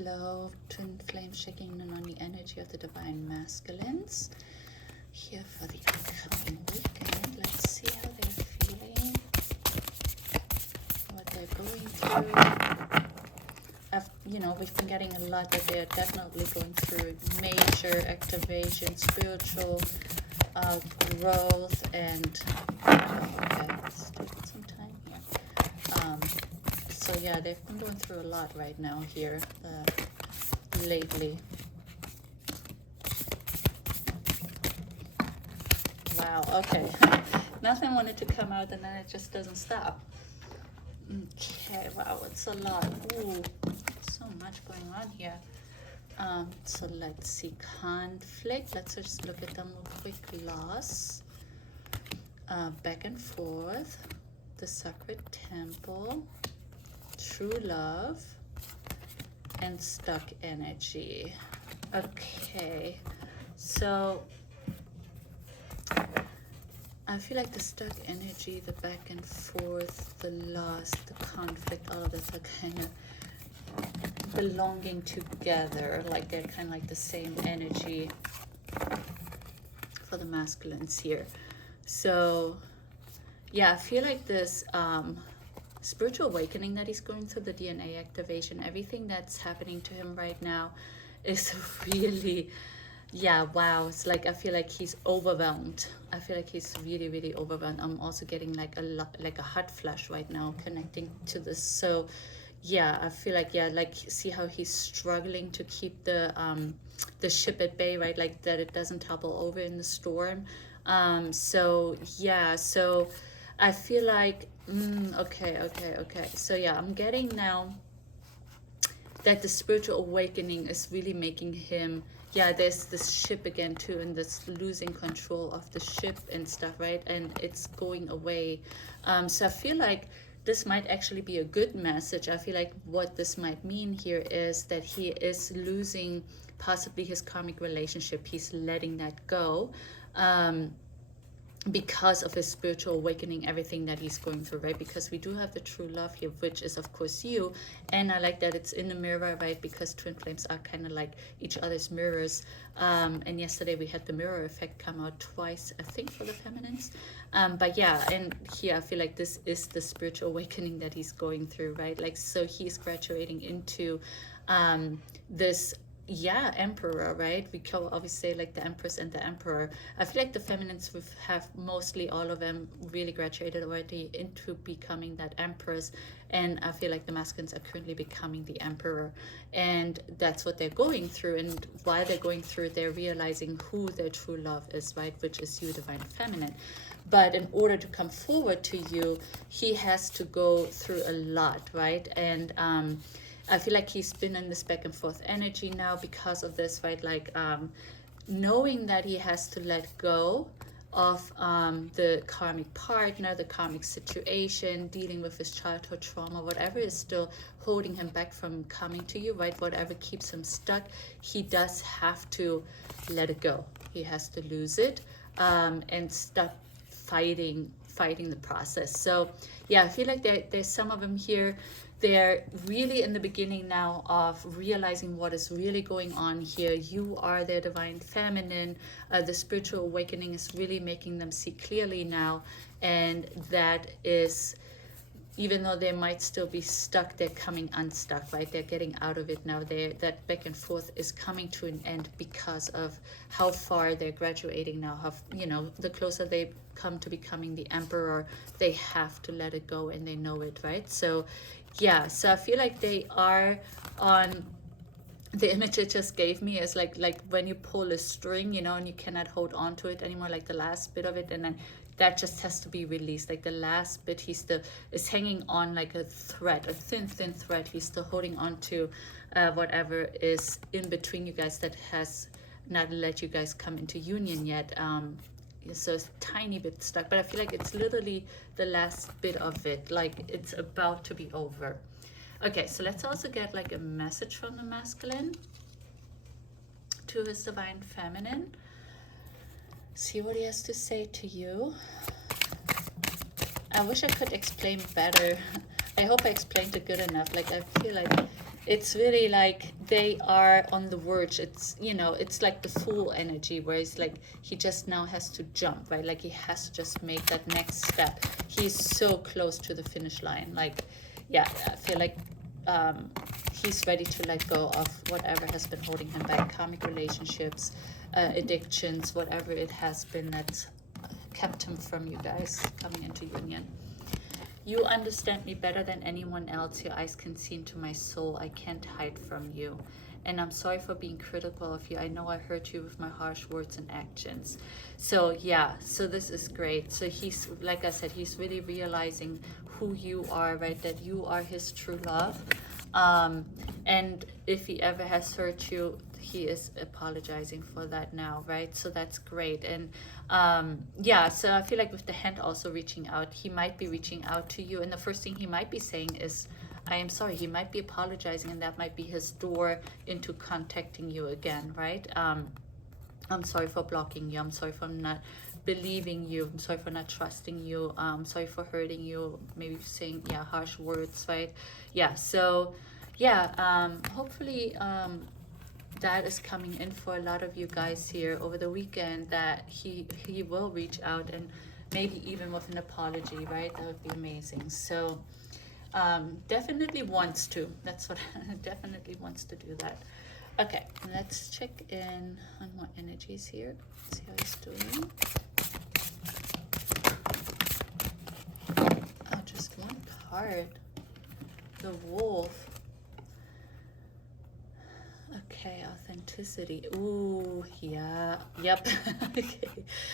Hello, twin flame checking in on the energy of the divine masculines here for the upcoming weekend. Let's see how they're feeling, what they're going through. We've been getting a lot that they're definitely going through major activation, spiritual growth, and okay, let's take some time here. So yeah, they've been going through a lot right now here lately. Wow, okay. Nothing wanted to come out and then it just doesn't stop. Okay, wow, it's a lot. Ooh, so much going on here. So let's see, conflict. Let's just look at them real quick. Loss, back and forth, the sacred temple, true love, and stuck energy. Okay, so I feel like the stuck energy, the back and forth, the loss, the conflict, all of this are kind of belonging together, like they're kind of like the same energy for the masculines here. So yeah, I feel like this spiritual awakening that he's going through, the DNA activation, everything that's happening to him right now is really, yeah, wow. It's like I feel like he's overwhelmed. I feel like he's really, really overwhelmed. I'm also getting like a hot flash right now connecting to this. So yeah, I feel like, yeah, like see how he's struggling to keep the ship at bay, right? Like that it doesn't topple over in the storm. So yeah, so I feel like okay. So yeah, I'm getting now that the spiritual awakening is really making him, yeah, there's this ship again too, and this losing control of the ship and stuff, right? And it's going away. So I feel like this might actually be a good message. I feel like what this might mean here is that he is losing possibly his karmic relationship. He's letting that go because of his spiritual awakening, everything that he's going through, right? Because we do have the true love here, which is of course you. And I like that it's in the mirror, right? Because twin flames are kind of like each other's mirrors. And yesterday we had the mirror effect come out twice, I think, for the feminines. But yeah, and here I feel like this is the spiritual awakening that he's going through, right? Like, so he's graduating into this, yeah, emperor, right? We can always say like the empress and the emperor. I feel like the feminines have mostly all of them really graduated already into becoming that empress, and I feel like the masculines are currently becoming the emperor, and that's what they're going through. And while they're going through, they're realizing who their true love is, right? Which is you, divine feminine. But in order to come forward to you, he has to go through a lot, right? And I feel like he's been in this back and forth energy now because of this, right? Like knowing that he has to let go of the karmic partner, the karmic situation, dealing with his childhood trauma, whatever is still holding him back from coming to you, right? Whatever keeps him stuck, he does have to let it go. He has to lose it and stop fighting the process. So yeah, I feel like there's some of them here. They're really in the beginning now of realizing what is really going on here. You are their divine feminine. The spiritual awakening is really making them see clearly now. And that is, even though they might still be stuck, they're coming unstuck, right? They're getting out of it now. That back and forth is coming to an end because of how far they're graduating now. How, the closer they come to becoming the emperor, they have to let it go, and they know it, right? So yeah, so I feel like they are on, the image it just gave me is like when you pull a string, and you cannot hold on to it anymore, like the last bit of it, and then that just has to be released. Like the last bit, is hanging on like a thread, a thin thread. He's still holding on to whatever is in between you guys that has not let you guys come into union yet. So it's a tiny bit stuck, but I feel like it's literally the last bit of it, like it's about to be over. Okay, so let's also get like a message from the masculine to his divine feminine. See what he has to say to you. I wish I could explain better. I hope I explained it good enough. Like I feel like it's really like they are on the verge. It's, you know, it's like the Fool energy, where it's like he just now has to jump, right? Like he has to just make that next step. He's so close to the finish line. Like, yeah, I feel like he's ready to let go of whatever has been holding him back, karmic relationships, addictions, whatever it has been that's kept him from you guys coming into union. You understand me better than anyone else. Your eyes can see into my soul. I can't hide from you. And I'm sorry for being critical of you. I know I hurt you with my harsh words and actions. So yeah, so this is great. So he's, like I said, he's really realizing who you are, right? That you are his true love. And if he ever has hurt you, he is apologizing for that now, right? So that's great. And yeah, so I feel like with the hand also reaching out, he might be reaching out to you, and the first thing he might be saying is, I am sorry. He might be apologizing, and that might be his door into contacting you again, right? I'm sorry for blocking you. I'm sorry for not believing you. I'm sorry for not trusting you. I'm sorry for hurting you. Maybe saying, yeah, harsh words, right? Yeah, so yeah, hopefully that is coming in for a lot of you guys here over the weekend, that he will reach out, and maybe even with an apology, right? That would be amazing. So definitely wants to. That's what definitely wants to do that. Okay, let's check in on more energies here. See how he's doing. Oh, just one card. The Wolf. Okay, authenticity. Ooh, yeah, yep. Okay.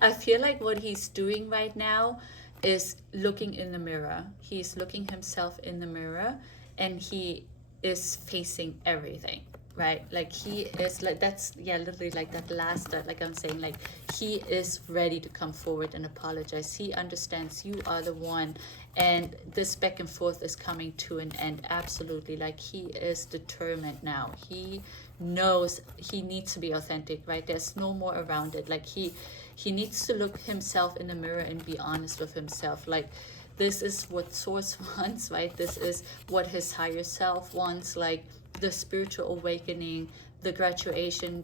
I feel like what he's doing right now is looking in the mirror. He's looking himself in the mirror, and he is facing everything, right? Like he is like, that's, yeah, literally like that last, like I'm saying, like he is ready to come forward and apologize. He understands you are the one, and this back and forth is coming to an end. Absolutely. Like he is determined now. He knows he needs to be authentic, right? There's no more around it. Like he needs to look himself in the mirror and be honest with himself. Like this is what Source wants, right? This is what his higher self wants. Like the spiritual awakening, the graduation,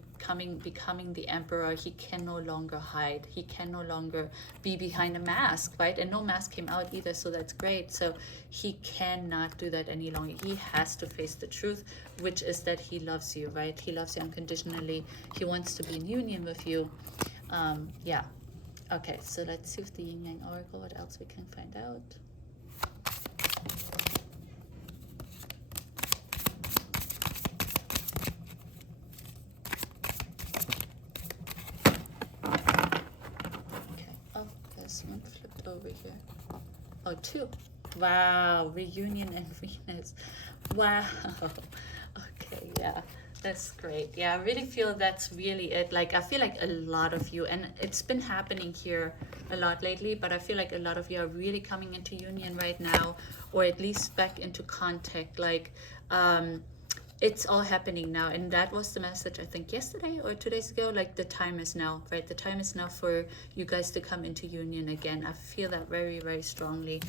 becoming the emperor. He can no longer hide. He can no longer be behind a mask, right? And no mask came out either, so that's great. So he cannot do that any longer. He has to face the truth, which is that he loves you, right? He loves you unconditionally. He wants to be in union with you. Yeah. Okay, so let's see with the Yin Yang Oracle what else we can find out. One flipped over here. Oh, two. Wow, reunion and Venus. Wow. Okay, yeah, that's great. Yeah, I really feel that's really it. Like I feel like a lot of you, and it's been happening here a lot lately, but I feel like a lot of you are really coming into union right now, or at least back into contact. Like it's all happening now, and that was the message, I think, yesterday or 2 days ago. Like the time is now, right? The time is now for you guys to come into union again. I feel that very, very strongly.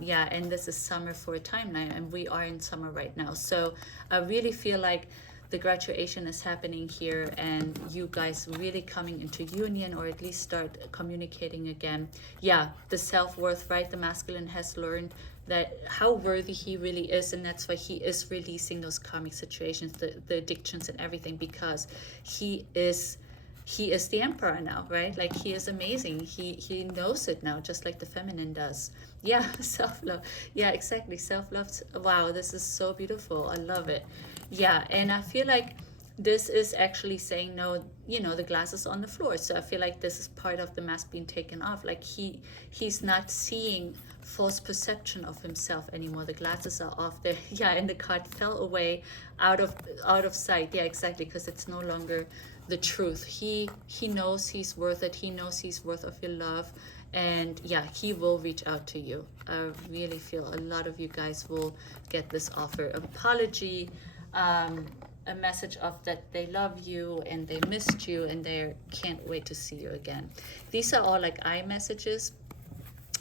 Yeah, and this is summer for a timeline, and we are in summer right now. So I really feel like the graduation is happening here, and you guys really coming into union, or at least start communicating again. Yeah, the self-worth, right? The masculine has learned that how worthy he really is, and that's why he is releasing those karmic situations, the addictions and everything, because he is the emperor now, right? Like he is amazing. He knows it now, just like the feminine does. Yeah, self-love. Yeah, exactly. Self-love. Wow, this is so beautiful. I love it. Yeah, and I feel like this is actually saying no, you know, the glass is on the floor. So I feel like this is part of the mask being taken off. Like he's not seeing false perception of himself anymore. The glasses are off there. Yeah, and the card fell away out of sight. Yeah, exactly, because it's no longer the truth. He knows he's worth it. He knows he's worth of your love, and yeah, he will reach out to you. I really feel a lot of you guys will get this offer of apology, a message of that they love you and they missed you and they can't wait to see you again. These are all like I messages.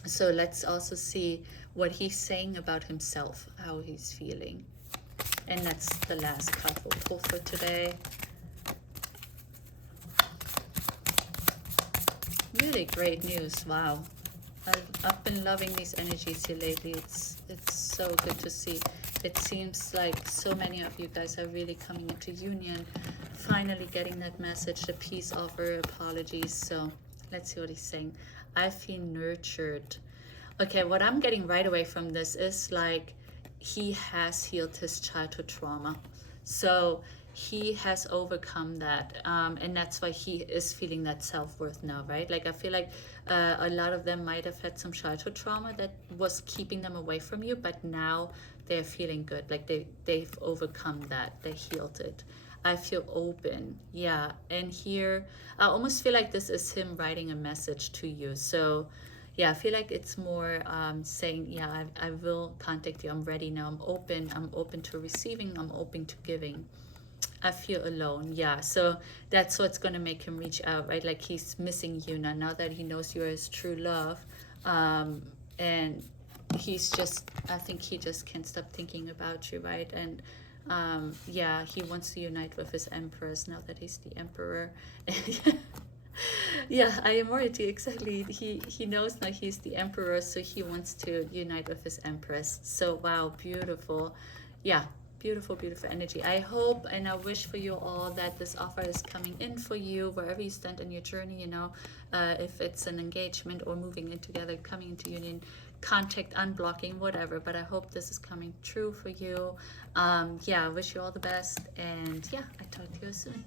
So let's also see what he's saying about himself, how he's feeling. And that's the last card we'll pull for today. Really great news. Wow. I've been loving these energies here lately. It's so good to see. It seems like so many of you guys are really coming into union, finally getting that message, the peace offer, apologies. So let's see what he's saying. I feel nurtured. Okay, what I'm getting right away from this is like he has healed his childhood trauma. So he has overcome that, and that's why he is feeling that self-worth now, right? Like I feel like a lot of them might have had some childhood trauma that was keeping them away from you, but now they're feeling good. Like they've overcome that, they healed it. I feel open. Yeah. And here I almost feel like this is him writing a message to you. So yeah, I feel like it's more saying, yeah, I will contact you. I'm ready now. I'm open to receiving. I'm open to giving. I feel alone. Yeah, so that's what's going to make him reach out, right? Like he's missing you now that he knows you're his true love. And he's just, I think he just can't stop thinking about you, right? And yeah, he wants to unite with his empress now that he's the emperor. Yeah, I am already exactly. He knows now he's the emperor, so he wants to unite with his empress. So wow, beautiful. Yeah, beautiful, beautiful energy. I hope and I wish for you all that this offer is coming in for you wherever you stand in your journey, you know, if it's an engagement or moving in together, coming into union, contact, unblocking, whatever. But I hope this is coming true for you. Yeah, I wish you all the best, and yeah, I talk to you soon.